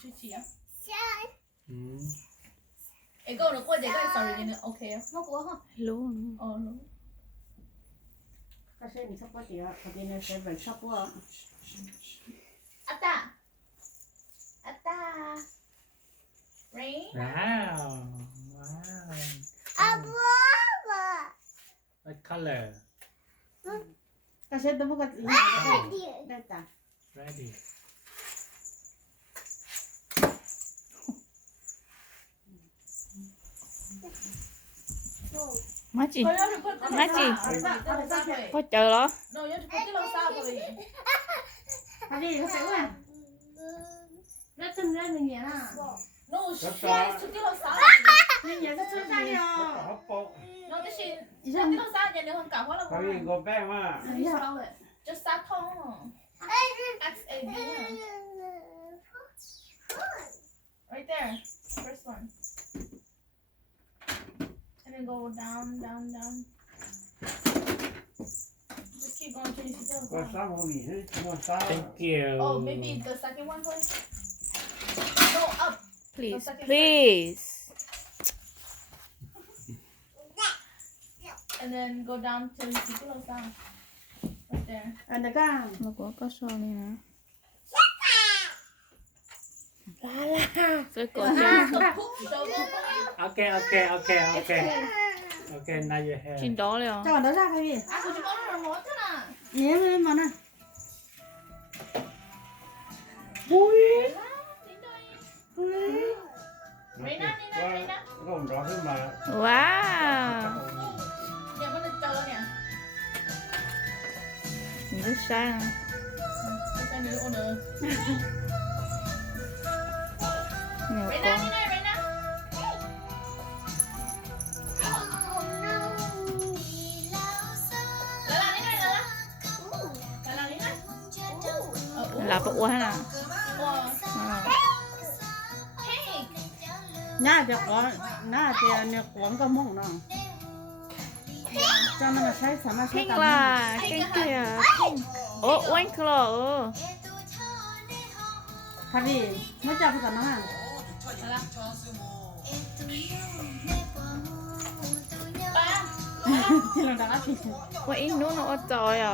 去洗啊。嗯，哎，跟我的过节跟 sorry 呢，OK 啊。我过哈。 รู้ 哦。ก็ใช่มีชอบก๋วยเตี๋ยวเขาเป็นเซเว่นชอบว่า 阿大。阿大。Rain。 ว้าวว้าว What color ก็ใช่ตัวพวกกันได้จ้ะ ready มาจิ 我要去 put มาจิ พอเจอเหรอ No，要去 put 这个沙可以。 อันนี้เขาใส่ว่าแล้วตึงได้หนึ่งอย่างน่ะ No，是出这个沙。 หนึ่งอย่างก็ชื่อได้เนาะ 好薄， No，就是这个沙人哋很搞好了。可以个白嘛？就沙通。XAB。Right there, first one. And then go down, down, down. Just keep going till you see the 我 sound. 三毫米是我三。 thank you Oh, maybe the second one first. No, up. please please And then go down till you see the sound. Right there. อันนี้ก็ แล้วก็ชอบนี่นะลาลาสวยกว่าจัง So poop, so poop. okay now you have กินดอเลยเหรอ เจ้าตัวจ้าใครพี่ Ah, could you go to the water now? เนี่ยไม่มานะ Reina, Reina, Reina. 我唔攞去買。 ว้าว เนี่ยมันจะเจอเนี่ย 你的山啊 แต่เนื้อโอเนอร์ เหนียว เร ก น่า ว่า นี่หน่อยเรน่าลาลานี่หน่อยลาลาลาลานี่หน่อย หลับปะอ้วนอ่ะ ว้า อ่า เฮ้ย น่าจะก่อนน่าจะเนี่ยก่อนก็มุ่งเนาะเจ้ามันใช้สามารถใช้ เพ่ง ตาม ล่ะเก่งเกลียเพ่งโอ้อ้วนคือเหรอพอดีไม่จับกันนะ ลาลาไปอ่ะ ที่เราดักที ว่าอีนู้นเอาจอยอ่ะ